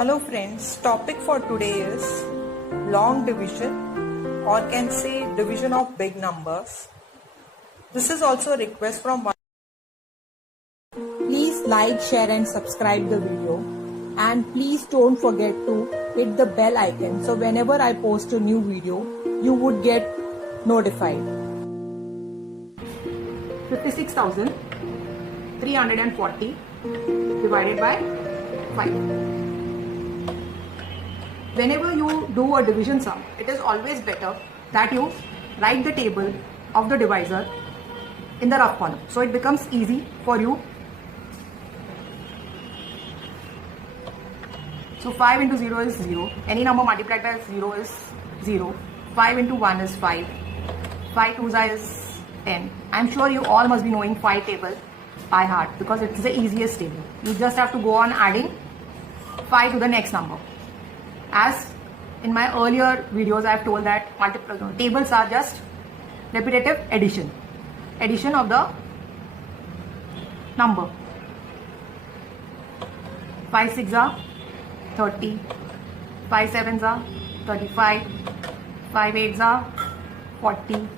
Hello friends, topic for today is long division or can say division of big numbers. This is also a request from one. Please like, share and subscribe the video, and please don't forget to hit the bell icon so whenever I post a new video you would get notified. 56,340 divided by 5. Whenever you do a division sum, it is always better that you write the table of the divisor in the rough column, so it becomes easy for you. So 5 into 0 is 0. Any number multiplied by 0 is 0. 5 into 1 is 5. 5 2s is 10. I'm sure you all must be knowing 5 table by heart because it's the easiest table. You just have to go on adding 5 to the next number. As in my earlier videos, I have told that tables are just repetitive addition of the number. 5 6 are 30, 5 7s are 35, 5 8s are 40,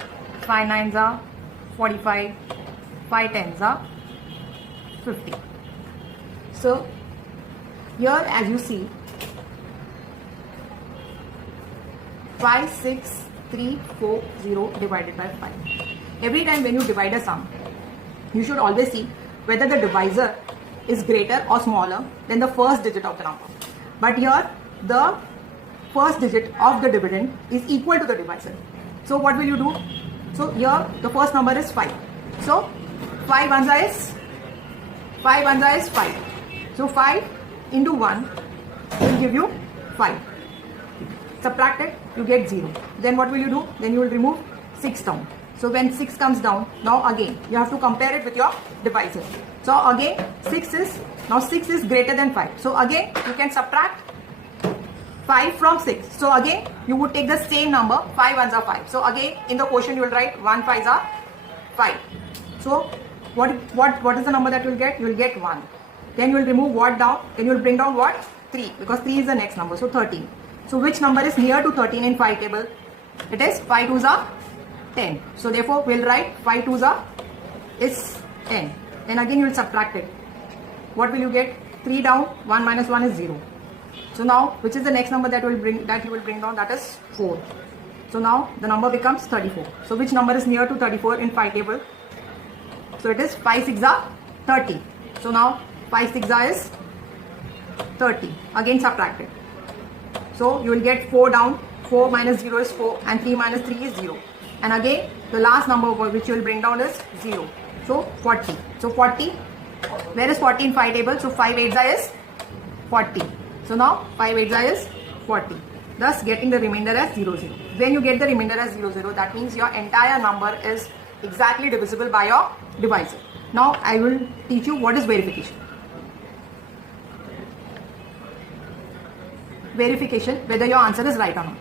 5 9s are 45, 5 10s are 50. So here, as you see, 5 6 3 4 0 divided by 5. Every time when you divide a sum, you should always see whether the divisor is greater or smaller than the first digit of the number. But here the first digit of the dividend is equal to the divisor. So what will you do? So here the first number is 5. So 5 ones is 5. So 5 into 1 will give you 5. Subtract it, you get 0. Then what will you do? Then you will remove 6 down. So when 6 comes down, now again you have to compare it with your divisor. So again 6 is greater than 5. So again you can subtract 5 from 6. So again you would take the same number, 5 ones are 5. So again in the quotient you will write 1 5s are 5. So what is the number that you will get? You will get 1. Then you will remove what down? Then you will bring down what? 3, because 3 is the next number. So 13. So which number is near to 13 in 5 table? It is 5 2s are 10. So therefore we will write 5 2s are is 10. Then again you will subtract it. What will you get? 3 down, 1 minus 1 is 0. So now which is the next number that you will bring down? That is 4. So now the number becomes 34. So which number is near to 34 in 5 table? So it is 5 6 are 30. So now 5 6 are is 30. Again subtract it. So you will get 4 down, 4 minus 0 is 4 and 3 minus 3 is 0. And again the last number which you will bring down is 0. So 40. So 40, where is 40 in 5 table? So 5 8s is 40. So now 5 8s is 40. Thus getting the remainder as 0 0. When you get the remainder as 0 0, that means your entire number is exactly divisible by your divisor. Now I will teach you what is verification. Verification, whether your answer is right or not.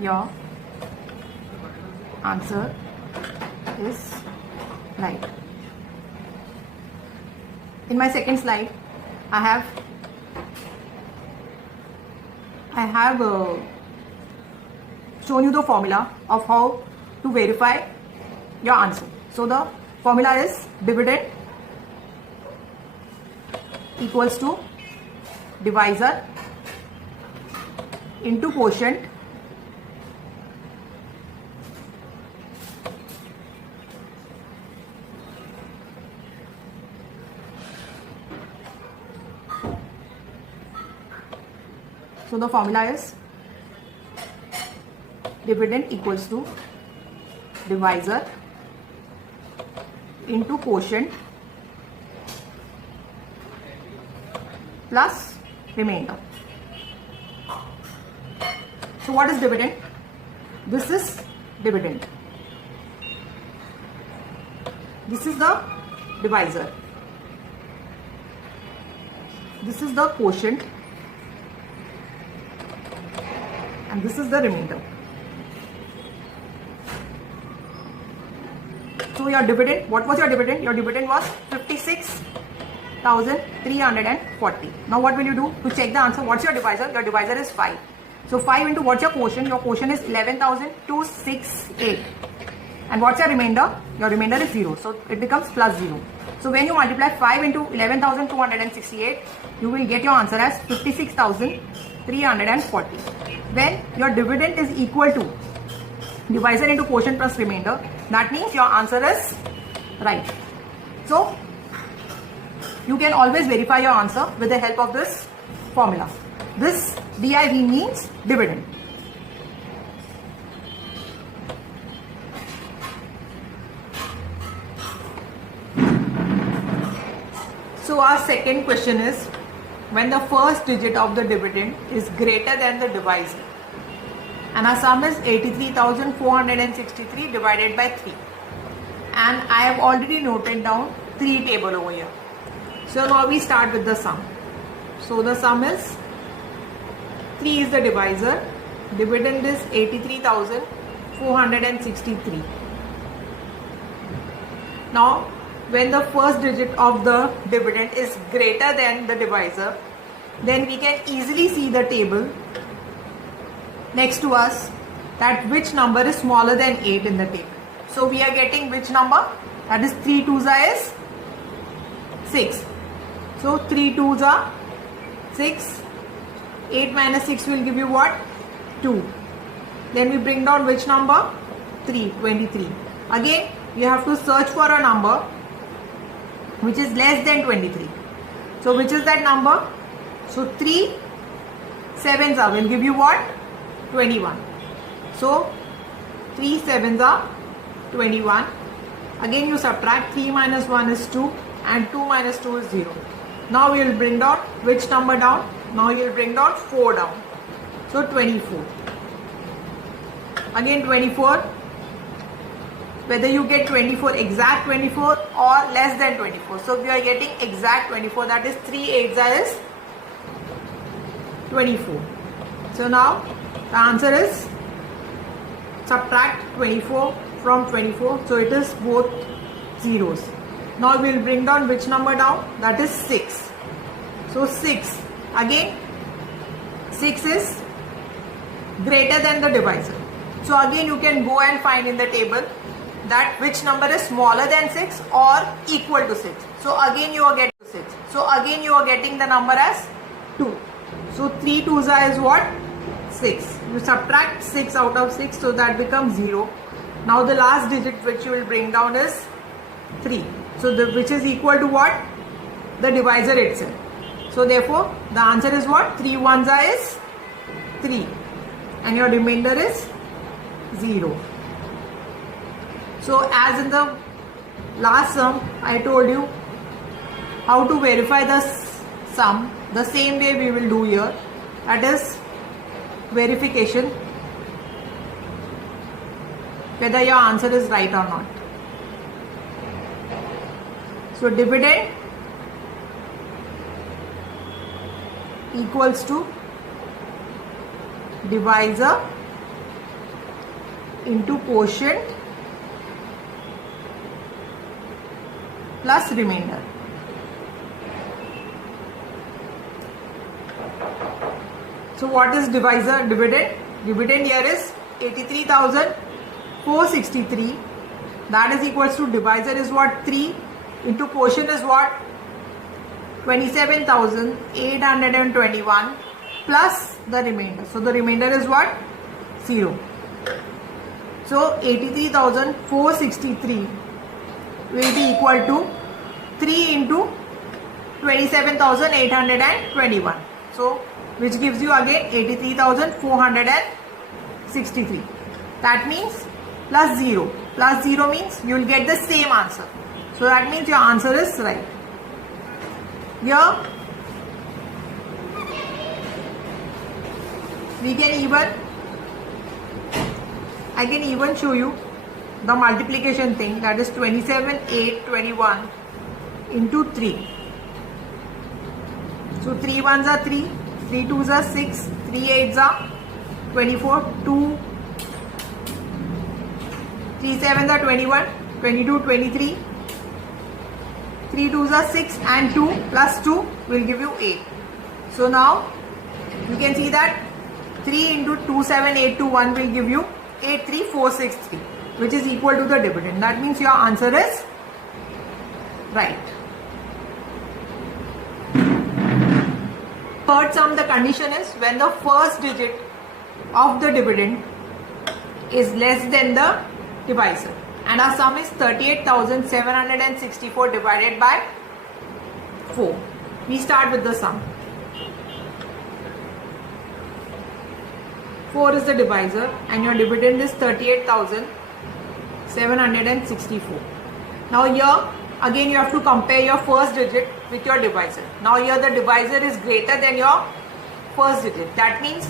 Your answer is right. In my second slide, I have shown you the formula of how to verify your answer. So the formula is dividend equals to divisor into quotient so the formula is dividend equals to divisor into quotient plus remainder. So what is dividend? This is dividend. This is the divisor. This is the quotient. And this is the remainder. So your dividend, what was your dividend? Your dividend was 56 11,340. Now what will you do to check the answer? What's your divisor? Your divisor is 5. So 5 into what's your quotient? Your quotient is 11,268. And what's your remainder? Your remainder is 0. So it becomes plus 0. So when you multiply 5 into 11,268, you will get your answer as 56,340. When your dividend is equal to divisor into quotient plus remainder, that means your answer is right. So you can always verify your answer with the help of this formula. This DIV means dividend. So our second question is, when the first digit of the dividend is greater than the divisor, and our sum is 83,463 divided by 3, and I have already noted down 3 table over here. So now we start with the sum. So the sum is 3 is the divisor, dividend is 83,463. Now when the first digit of the dividend is greater than the divisor, then we can easily see the table next to us that which number is smaller than 8 in the table. So we are getting which number? That is 3 2s is 6. So 3 2s are 6. 8 minus 6 will give you what? 2. Then we bring down which number? 3, 23. Again, you have to search for a number which is less than 23. So which is that number? So 3 7s are will give you what? 21. So 3 7s are 21. Again you subtract 3 minus 1 is 2 and 2 minus 2 is 0. Now we will bring down which number down? Now you will bring down 4 down. So 24. Again 24. Whether you get 24 exact 24 or less than 24. So we are getting exact 24, that is 3 8s is 24. So now the answer is subtract 24 from 24. So it is both zeros. Now we will bring down which number down? That is 6. So 6. Again 6 is greater than the divisor. So again you can go and find in the table that which number is smaller than 6 or equal to 6. So again you are getting 6. So again you are getting the number as 2. So 3 2s is what? 6. You subtract 6 out of 6, so that becomes 0. Now the last digit which you will bring down is 3. So which is equal to what? The divisor itself. So therefore the answer is what? 3 1s is 3 and your remainder is 0. So as in the last sum, I told you how to verify the sum. The same way we will do here. That is verification whether your answer is right or not. So dividend equals to divisor into quotient plus remainder. So what is divisor? Dividend. Dividend here is 83,463. That is equals to divisor is what? 3 into quotient is what? 27,821 plus the remainder. So the remainder is what? 0. So 83,463 will be equal to 3 into 27,821. So which gives you again 83,463. That means plus 0. Plus 0 means you will get the same answer. So that means your answer is right. Here I can even show you the multiplication thing, that is 27,821 into 3. So 3 1s are 3, 3 2s are 6, 3 8s are 24, 2 3 7s are 21, 22, 23, 3 2s are 6 and 2 plus 2 will give you 8. So now you can see that 3 into 27821 will give you 83463, which is equal to the dividend. That means your answer is right. Third sum, the condition is when the first digit of the dividend is less than the divisor, and our sum is 38,764 divided by 4. We start with the sum. 4 is the divisor and your dividend is 38,764. Now here again you have to compare your first digit with your divisor. Now here the divisor is greater than your first digit. That means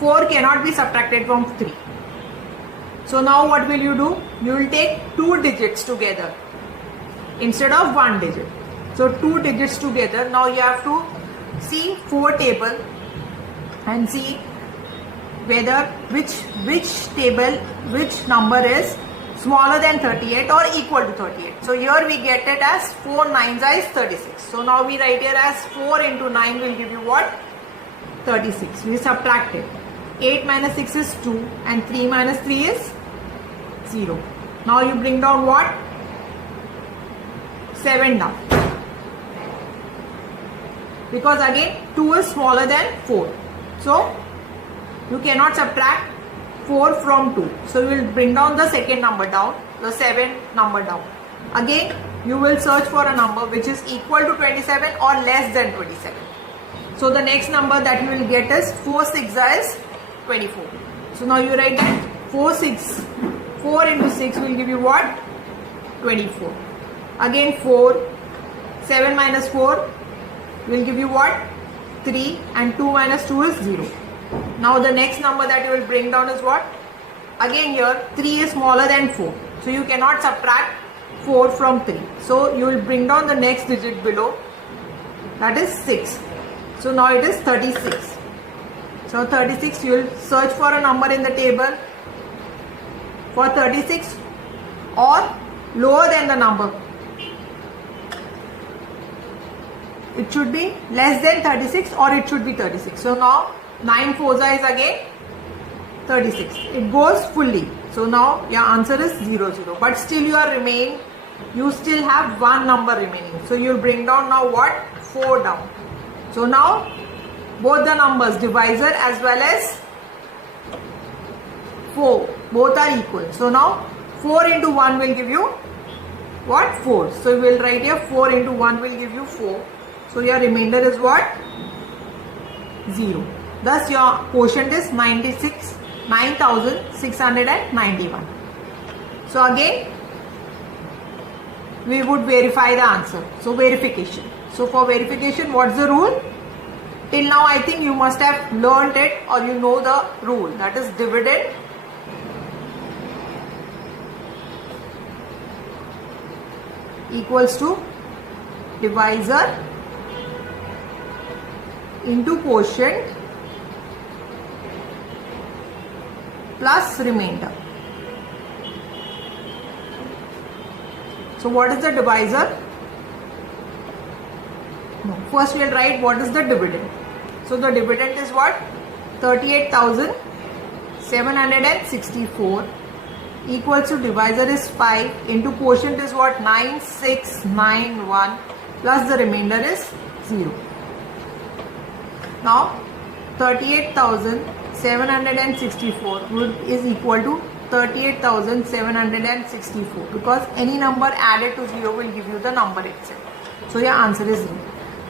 4 cannot be subtracted from 3. So now what will you do? You will take 2 digits together instead of 1 digit. So 2 digits together. Now you have to see 4 table and see whether which number is smaller than 38 or equal to 38. So here we get it as 4 9s is 36. So now we write here as 4 into 9 will give you what? 36. We subtract it. 8 minus 6 is 2 and 3 minus 3 is 0. Now you bring down what? 7 down. Because again 2 is smaller than 4. So you cannot subtract 4 from 2. So you will bring down the second number down, the 7 number down. Again you will search for a number which is equal to 27 or less than 27. So the next number that you will get is 4 6 is 24. So now you write that 4 into 6 will give you what? 24. Again 4, 7 minus 4 will give you what? 3 and 2 minus 2 is 0. Now the next number that you will bring down is what? Again here 3 is smaller than 4. So you cannot subtract 4 from 3. So you will bring down the next digit below, that is 6. So now it is 36. So 36 you will search for a number in the table for 36 or lower than the number. It should be less than 36 or it should be 36. So now 9 4s is again 36. It goes fully. So now your answer is 0 0. But still you still have one number remaining. So you will bring down now what? 4 down. So now both the numbers, divisor as well as 4, both are equal. So now 4 into 1 will give you what? 4. So you will write here 4 into 1 will give you 4. So your remainder is what? 0. Thus your quotient is 9,691. So again we would verify the answer. So verification. So for verification, what's the rule? Till now I think you must have learned it or you know the rule. That is dividend equals to divisor into quotient plus remainder. So what is the divisor? No. First we will write what is the dividend. So the dividend is what? 38,764 equals to divisor is 5 into quotient is what? 9691 plus the remainder is 0. Now 38,764 is equal to 38,764 because any number added to 0 will give you the number itself. So your answer is 0.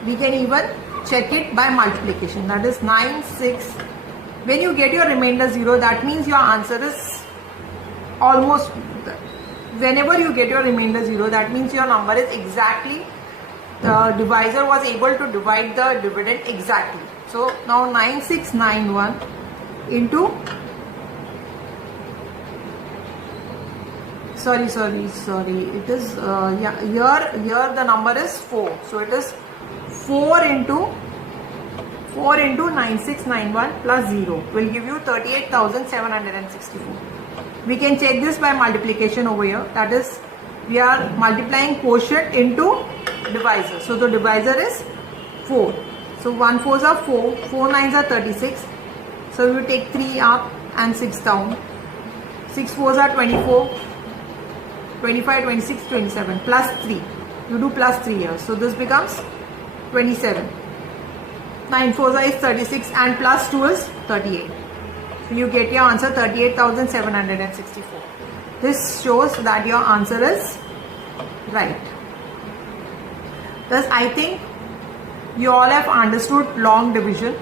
We can even check it by multiplication, that is 96. When you get your remainder 0, that means your answer is almost, whenever you get your remainder 0, that means your number is exactly, the divisor was able to divide the dividend exactly. So now 9691 into sorry it is here the number is 4, so it is 4 into 9691 plus 0 will give you 38,764. We can check this by multiplication over here, that is we are multiplying quotient into divisor. So the divisor is 4. So 1 4s are 4, 4 9s are 36. So you take 3 up and 6 down. 6 4s are 24, 25, 26, 27 plus 3. You do plus 3 here. So this becomes 27. 9 4s is 36 and plus 2 is 38. So you get your answer 38,764. This shows that your answer is right. Thus I think you all have understood long division.